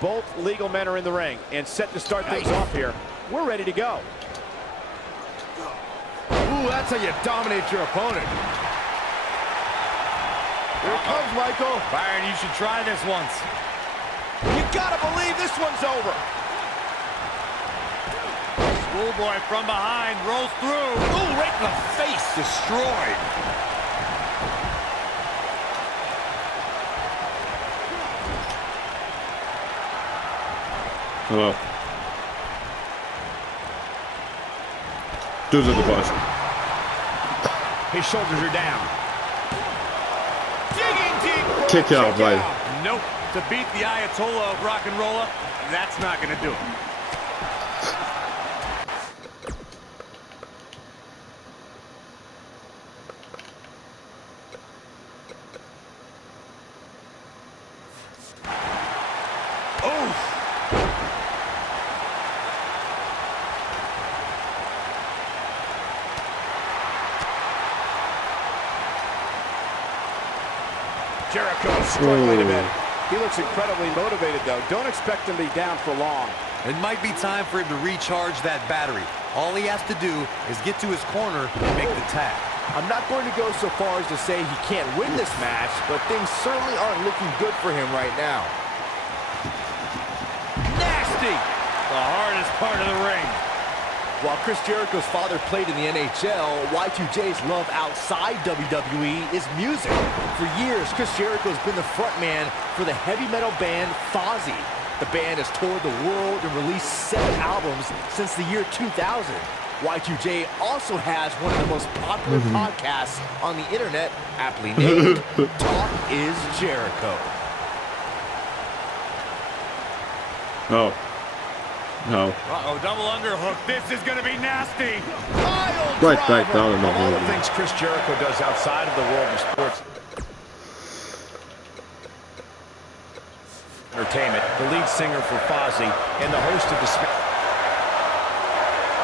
Both legal men are in the ring and set to start things off here. We're ready to go. Ooh, that's how you dominate your opponent. Here it comes, Michael. Byron, you should try this once. You gotta believe this one's over. Schoolboy from behind rolls through. Ooh, right in the face. Destroyed. Hello. Dude's at the bus. His shoulders are down. Digging deep. Kick out, buddy. Nope. To beat the Ayatollah of rock and rolla, that's not going to do it. Jericho is struggling a bit. He looks incredibly motivated, though. Don't expect him to be down for long. It might be time for him to recharge that battery. All he has to do is get to his corner and make the tag. I'm not going to go so far as to say he can't win this match, but things certainly aren't looking good for him right now. Nasty! The hardest part of the ring. While Chris Jericho's father played in the NHL, Y2J's love outside WWE is music. For years, Chris Jericho's been the frontman for the heavy metal band Fozzy. The band has toured the world and released 7 albums since the year 2000. Y2J also has one of the most popular podcasts on the internet, aptly named Talk is Jericho. Oh. No. Uh-oh, double underhook. This is going to be nasty. Right back down in the Of all the hole. things Chris Jericho does outside of the world of sports entertainment, the lead singer for Fozzy and the host of the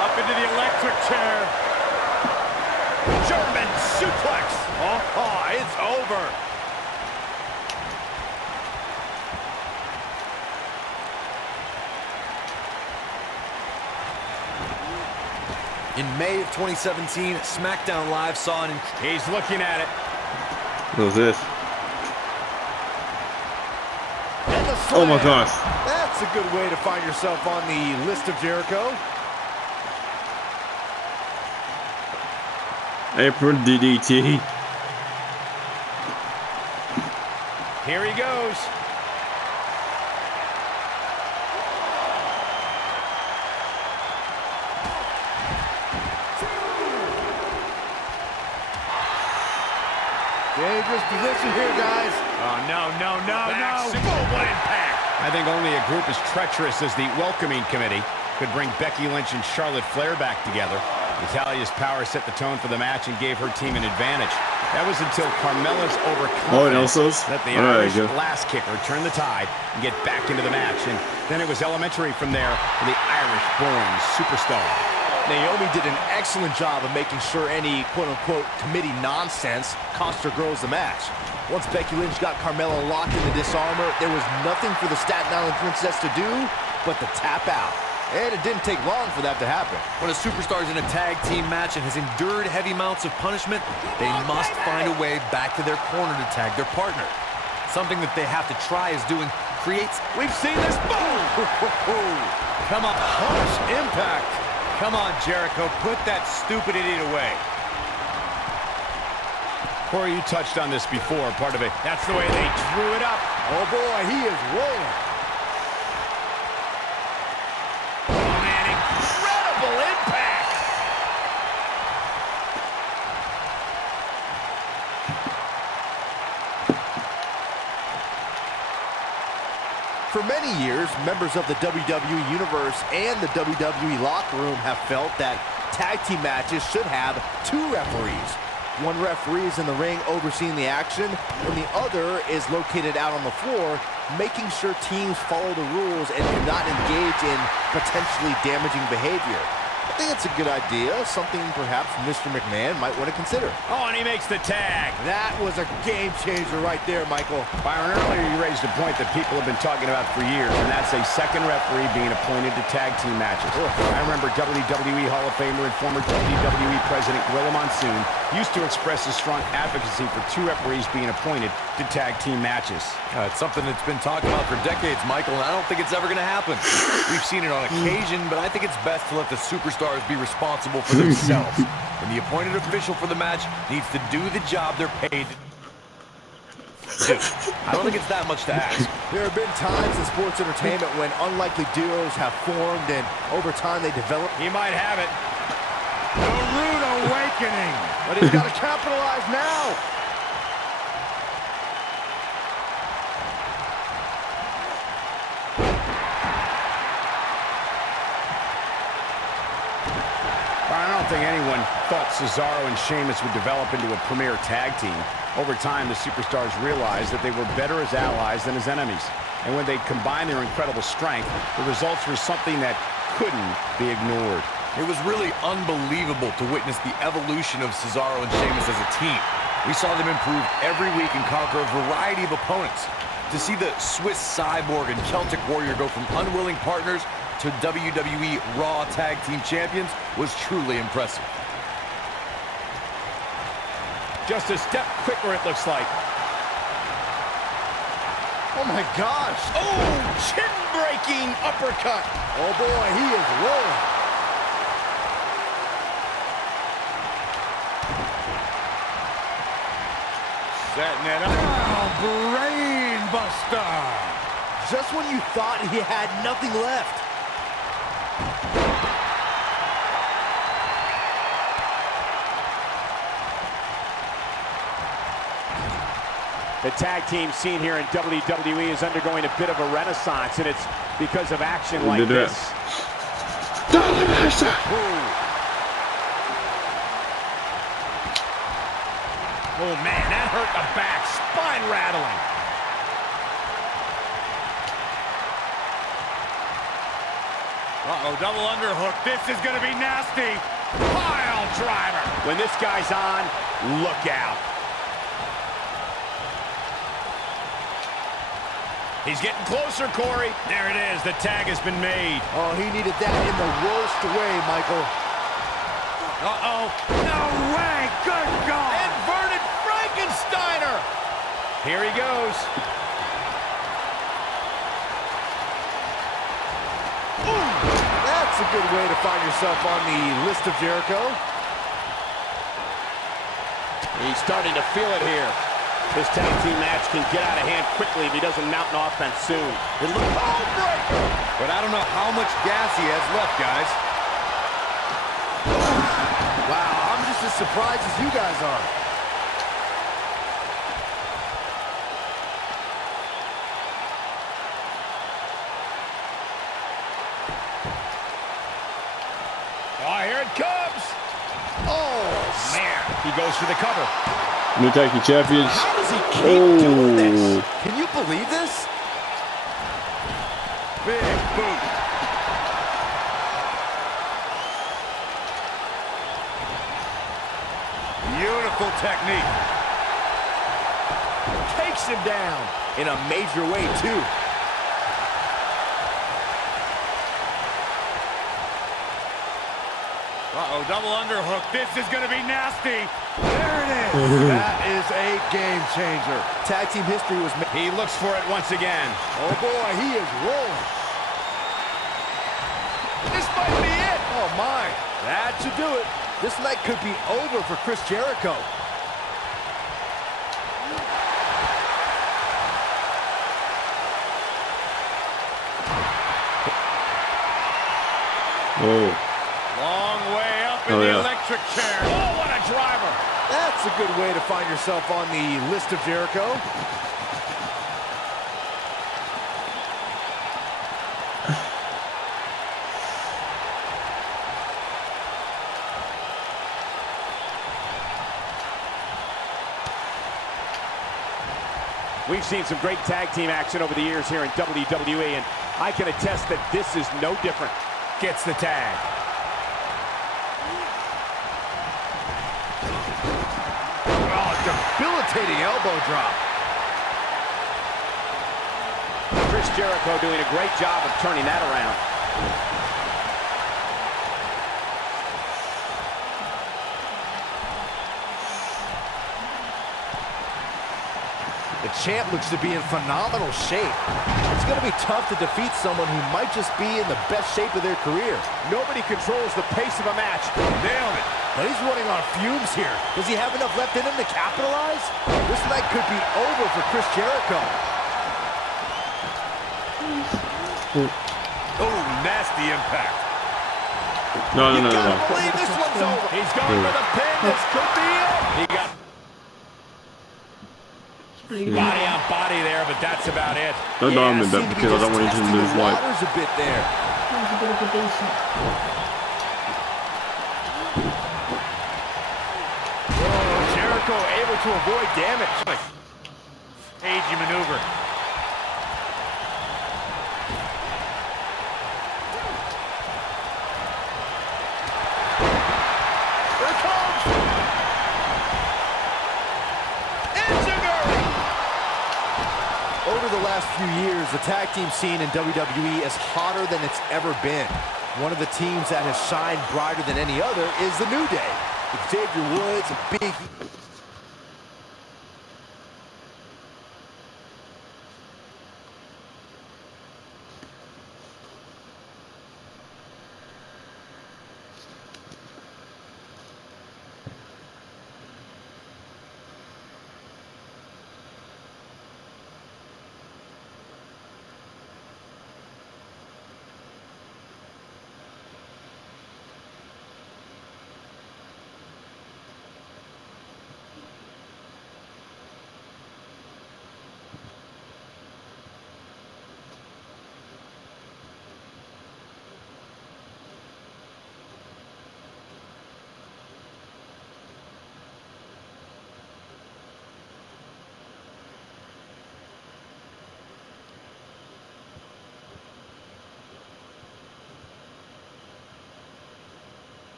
Up into the electric chair. German suplex. Oh, it's over. In May of 2017, SmackDown Live saw an... He's looking at it. What was this? Oh my gosh. That's a good way to find yourself on the list of Jericho. Apron DDT. Here he goes. Dangerous position here, guys. Oh, no. What impact. I think only a group as treacherous as the welcoming committee could bring Becky Lynch and Charlotte Flair back together. Natalia's power set the tone for the match and gave her team an advantage. That was until Carmella's overconfidence let the Irish blast kicker turn the tide and get back into the match. And then it was elementary from there for the Irish-born superstar. Naomi did an excellent job of making sure any quote-unquote committee nonsense cost her girls the match. Once Becky Lynch got Carmella locked in the disarmor, there was nothing for the Staten Island Princess to do but to tap out. And it didn't take long for that to happen. When a superstar is in a tag team match and has endured heavy amounts of punishment, they must find a way back to their corner to tag their partner. Something that they have to try is doing creates... We've seen this. Boom! Come on. Harsh impact. Come on, Jericho. Put that stupid idiot away. Corey, you touched on this before, part of it. That's the way they drew it up. Oh boy, he is rolling. Oh man, incredible impact. For many years, members of the WWE Universe and the WWE locker room have felt that tag team matches should have 2 referees. One referee is in the ring overseeing the action, and the other is located out on the floor, making sure teams follow the rules and do not engage in potentially damaging behavior. I think it's a good idea, something perhaps Mr. McMahon might want to consider. Oh, and he makes the tag. That was a game changer right there, Michael. Byron, earlier you raised a point that people have been talking about for years, and that's a second referee being appointed to tag team matches. I remember WWE Hall of Famer and former WWE President Gorilla Monsoon used to express his strong advocacy for 2 referees being appointed to tag team matches. It's something that's been talked about for decades, Michael, and I don't think it's ever going to happen. We've seen it on occasion, but I think it's best to let the superstars be responsible for themselves. And the appointed official for the match needs to do the job they're paid to do. I don't think it's that much to ask. There have been times in sports entertainment when unlikely duos have formed and over time they develop. He might have it. The rude awakening. But he's got to capitalize now. I don't think anyone thought Cesaro and Sheamus would develop into a premier tag team. Over time, the superstars realized that they were better as allies than as enemies. And when they combined their incredible strength, the results were something that couldn't be ignored. It was really unbelievable to witness the evolution of Cesaro and Sheamus as a team. We saw them improve every week and conquer a variety of opponents. To see the Swiss Cyborg and Celtic Warrior go from unwilling partners to WWE Raw Tag Team Champions was truly impressive. Just a step quicker, it looks like. Oh my gosh. Oh, chin-breaking uppercut. Oh boy, he is rolling. Setting it up. Oh, brain buster. Just when you thought he had nothing left. The tag team scene here in WWE is undergoing a bit of a renaissance, and it's because of action like this. Oh, man, that hurt the back. Spine rattling. Uh-oh, double underhook. This is going to be nasty. Pile driver. When this guy's on, look out. He's getting closer, Corey. There it is. The tag has been made. Oh, he needed that in the worst way, Michael. Uh-oh. No way. Good God. Inverted Frankensteiner. Here he goes. Ooh, that's a good way to find yourself on the list of Jericho. He's starting to feel it here. This tag team match can get out of hand quickly if he doesn't mount an offense soon. It looks breaker. But I don't know how much gas he has left, guys. Wow, I'm just as surprised as you guys are. Oh, here it comes. Oh, Man, he goes for the cover. New tag team champions. how does he keep doing this? Oh. Can you believe this? Big boot. Beautiful technique. Takes him down in a major way, too. Uh-oh, double underhook. This is going to be nasty. There it is. That is a game changer. Tag team history was made. He looks for it once again. Oh, boy, he is rolling. This might be it. Oh, my. That should do it. This night could be over for Chris Jericho. Oh. Long way up in Oh, the yeah. electric chair. Oh, what a driver. That's a good way to find yourself on the list of Jericho. We've seen some great tag team action over the years here in WWE, and I can attest that this is no different. Gets the tag. debilitating elbow drop. Chris Jericho doing a great job of turning that around. The champ looks to be in phenomenal shape. It's going to be tough to defeat someone who might just be in the best shape of their career. Nobody controls the pace of a match. Nailed it. But he's running on fumes here. Does he have enough left in him to capitalize? This night could be over for Chris Jericho. Oh, nasty impact. No. I believe this one's over. He's going for the pin. This could be it. He got body on body there, but that's about it. Don't diamond that because I don't want you to lose life. A bit there. Jericho able to avoid damage. Agey maneuver. Here it comes. Over the last few years, the tag team scene in WWE is hotter than it's ever been. One of the teams that has shined brighter than any other is the New Day. Xavier Woods, Big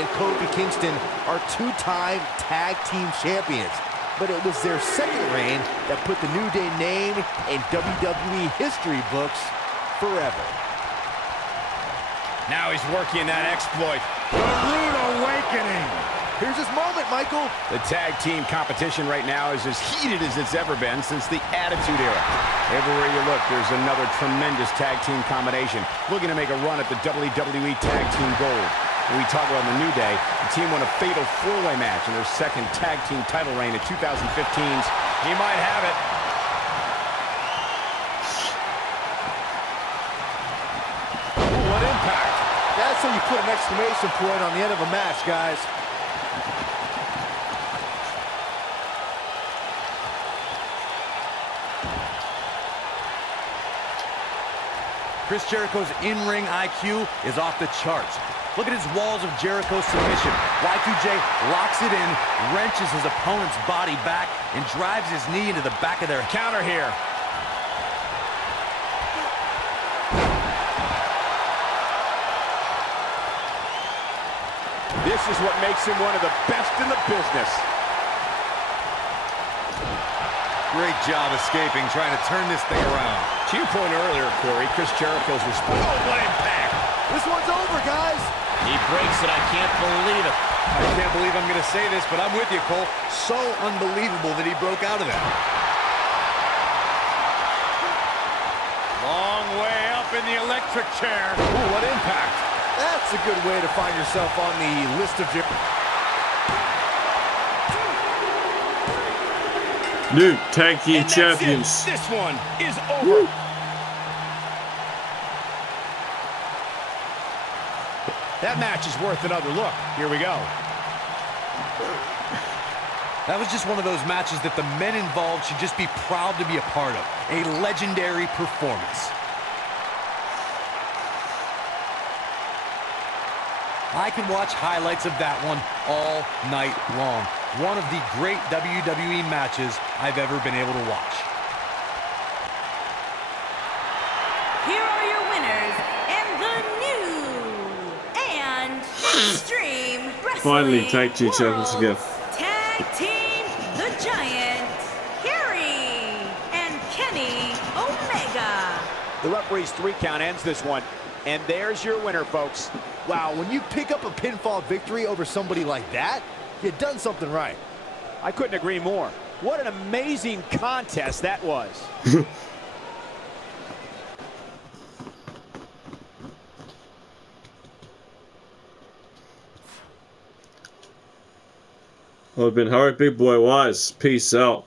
and Kofi Kingston are two-time tag team champions. But it was their second reign that put the New Day name in WWE history books forever. Now he's working that exploit. The Rude Awakening. Here's his moment, Michael. The tag team competition right now is as heated as it's ever been since the Attitude Era. Everywhere you look, there's another tremendous tag team combination looking to make a run at the WWE Tag Team Gold. When we talk about the New Day, the team won a fatal four-way match in their second tag team title reign in 2015's. He might have it. Ooh, what impact. That's how you put an exclamation point on the end of a match, guys. Chris Jericho's in-ring IQ is off the charts. Look at his walls of Jericho submission. Y2J locks it in, wrenches his opponent's body back, and drives his knee into the back of their Counter here. This is what makes him one of the best in the business. Great job escaping, trying to turn this thing around. To your point earlier, Corey, Chris Jericho's response. Oh, what impact. This one's over, guys. He breaks it. I can't believe it. I can't believe I'm going to say this, but I'm with you, Cole. So unbelievable that he broke out of that. Long way up in the electric chair. Ooh, what impact. That's a good way to find yourself on the list of... New tag team And that's it. champions. This one is over. That match is worth another look. Here we go. That was just one of those matches that the men involved should just be proud to be a part of. A legendary performance. I could watch highlights of that one all night long. one of the great WWE matches I've ever been able to watch. Here are your winners and the new and extreme wrestling Finally, tag team champions again. Tag team, the Giant, Harry and Kenny Omega. The referee's 3 count ends this one. And there's your winner, folks. Wow, when you pick up a pinfall victory over somebody like that, you've done something right. I couldn't agree more. What an amazing contest that was. I've been Harry Big Boy Wise. Peace out.